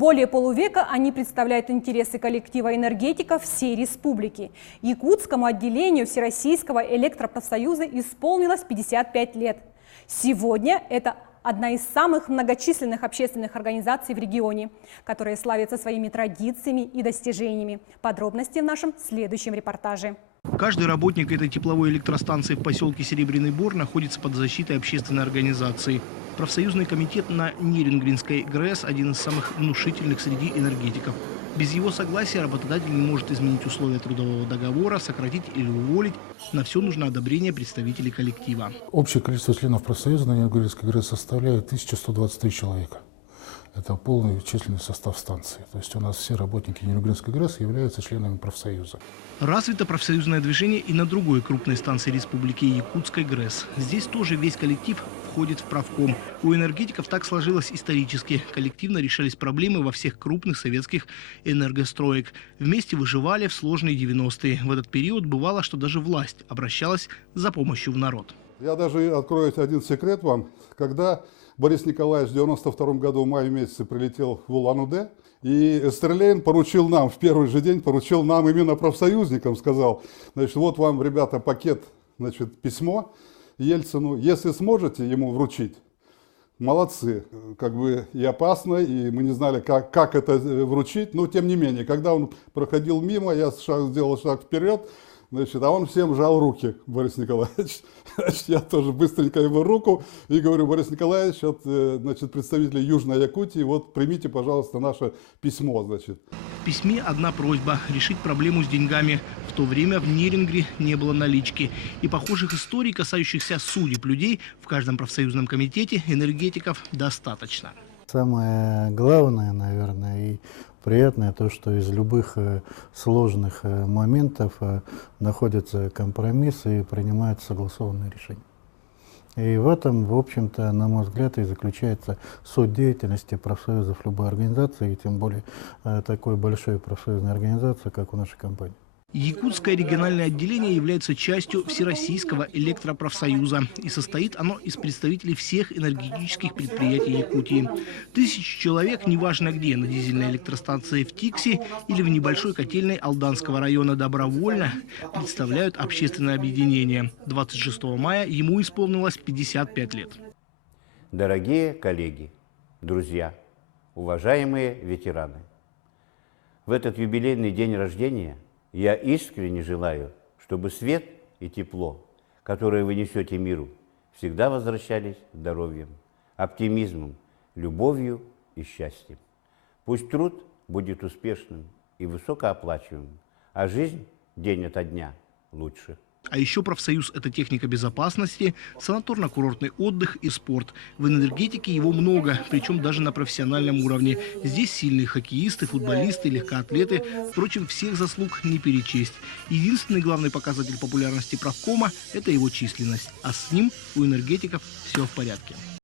Более полувека они представляют интересы коллектива энергетиков всей республики. Якутскому отделению Всероссийского электропрофсоюза исполнилось 55 лет. Сегодня это одна из самых многочисленных общественных организаций в регионе, которая славится своими традициями и достижениями. Подробности в нашем следующем репортаже. Каждый работник этой тепловой электростанции в поселке Серебряный Бор находится под защитой общественной организации. Профсоюзный комитет на Нерингринской ГРЭС – один из самых внушительных среди энергетиков. Без его согласия работодатель не может изменить условия трудового договора, сократить или уволить. На все нужно одобрение представителей коллектива. Общее количество членов профсоюза на Нерингринской ГРЭС составляет 1123 человека. Это полный численный состав станции. То есть у нас все работники Нерингринской ГРЭС являются членами профсоюза. Развито профсоюзное движение и на другой крупной станции республики – Якутской ГРЭС. Здесь тоже весь коллектив входит в правком. У энергетиков так сложилось исторически. Коллективно решались проблемы во всех крупных советских энергостроек. Вместе выживали в сложные 90-е. В этот период бывало, что даже власть обращалась за помощью в народ. Я даже открою один секрет вам. Когда Борис Николаевич в 92 году в мае месяце прилетел в Улан-Удэ, и Эстерлейн поручил нам, в первый же день поручил нам именно профсоюзникам, сказал, значит, вот вам, ребята, пакет, значит, письмо Ельцину, если сможете ему вручить, молодцы, как бы и опасно, и мы не знали, как это вручить, но тем не менее, когда он проходил мимо, я сделал шаг вперед, значит, а он всем жал руки, Борис Николаевич. Значит, я тоже быстренько ему руку и говорю, Борис Николаевич, вот, значит, представители Южной Якутии, вот примите, пожалуйста, наше письмо, значит. В письме одна просьба – решить проблему с деньгами. В то время в Нерингре не было налички. И похожих историй, касающихся судеб людей, в каждом профсоюзном комитете энергетиков достаточно. Самое главное, наверное, и приятное то, что из любых сложных моментов находятся компромиссы и принимаются согласованные решения. И в этом, в общем-то, на мой взгляд, и заключается суть деятельности профсоюзов любой организации, и тем более такой большой профсоюзной организации, как у нашей компании. Якутское региональное отделение является частью Всероссийского электропрофсоюза. И состоит оно из представителей всех энергетических предприятий Якутии. Тысячи человек, неважно где, на дизельной электростанции в Тикси или в небольшой котельной Алданского района добровольно представляют общественное объединение. 26 мая ему исполнилось 55 лет. Дорогие коллеги, друзья, уважаемые ветераны, в этот юбилейный день рождения я искренне желаю, чтобы свет и тепло, которые вы несете миру, всегда возвращались здоровьем, оптимизмом, любовью и счастьем. Пусть труд будет успешным и высокооплачиваемым, а жизнь день ото дня лучше. А еще профсоюз – это техника безопасности, санаторно-курортный отдых и спорт. В энергетике его много, причем даже на профессиональном уровне. Здесь сильные хоккеисты, футболисты, легкоатлеты. Впрочем, всех заслуг не перечесть. Единственный главный показатель популярности правкома – это его численность. А с ним у энергетиков все в порядке.